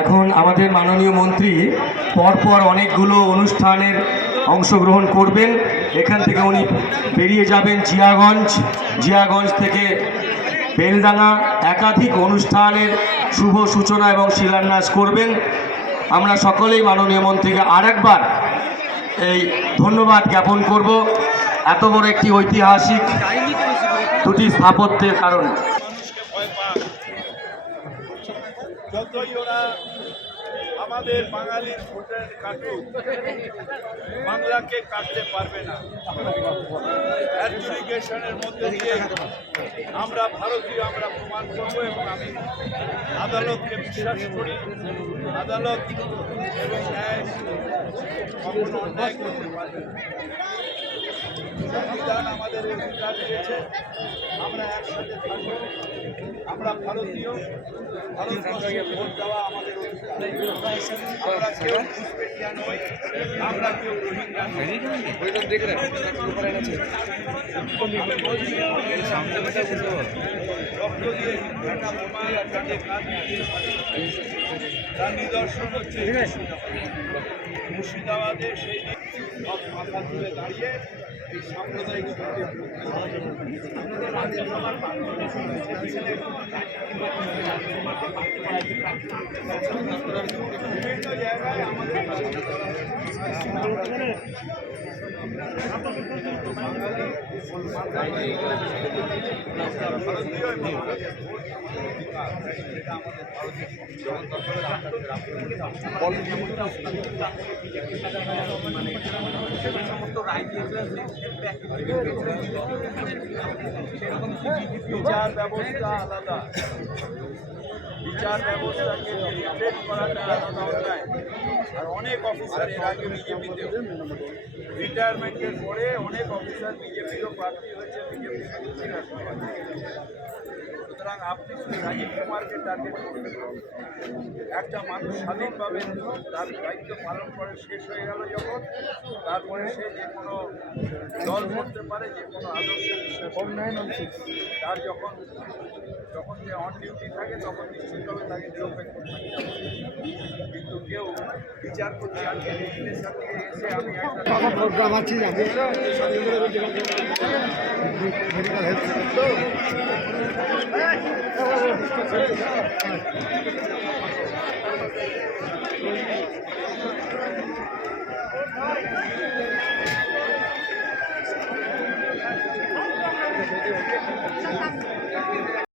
এখন আমাদের মাননীয় মন্ত্রী পরপর অনেকগুলো অনুষ্ঠানের অংশগ্রহণ করবেন। এখান থেকে উনি বেরিয়ে যাবেন জিয়াগঞ্জ থেকে বেলডাঙ্গা, একাধিক অনুষ্ঠানের শুভ সূচনা এবং শিলান্যাস করবেন। আমরা সকলেই মাননীয় মন্ত্রীকে আরেকবার এই ধন্যবাদ জ্ঞাপন করব এত বড় একটি ঐতিহাসিক দুটি স্থাপত্যের কারণে। যতই ওরা আমাদের বাঙালির ভোটের কাটুক, বাংলাকে কাটতে পারবে না। অ্যাডজুডিকেশনের মধ্যে দিয়ে আমরা ভারতীয়, আমরা প্রমাণ করবো। এবং আমি আদালতকে বিশ্বাস করি, আদালত এবং ন্যায় কখনো অন্যায় করতে পারবে না। সংবিধান আমাদের অধিকার দিয়েছে, আমরা একসাথে থাকবো। আমরা ভারতীয়, ভারতবর্ষে ভোট দেওয়া আমাদের অধিকার। আমরা কেউ ঘুষপেটিয়া নই, আমরা কেউ রোহিঙ্গা নই। রক্ত দিয়ে হিংসাটা বোমা যাতে কাজ তার নিদর্শন হচ্ছে মুর্শিদাবাদে। সেই সব মাথা তুলে দাঁড়িয়ে এই সাম্প্রদায়িক বিভিন্ন জায়গায় আমাদের বিচার ব্যবস্থা আলাদা, বিচার ব্যবস্থাকে রিফ্লেক্ট করাটা আলাদা অন্যায়। আর অনেক অফিসার এর আগে বিজেপিতে রিটায়ারমেন্টের পরে অনেক অফিসার বিজেপিরও প্রার্থী হয়েছে, বিজেপি সুতরাং আপনি শুধু রাজীব কুমারকে টার্গেট করবেন। একটা মানুষ স্বাধীনভাবে তার দায়িত্ব পালন করে শেষ হয়ে গেল যখন, তারপরে সে যে কোনো দল করতে পারে, যে কোনো আদর্শে তার যখন যে অন ডিউটি থাকে তখন নিশ্চিতভাবে তাকে নিরপেক্ষ থাকতে হবে। কিন্তু কেউ বিচার করতে আজকে রেজিস্ট্রেশন থেকে এসে আমি একটা প্রোগ্রাম আছি মেডিকেল হেলথ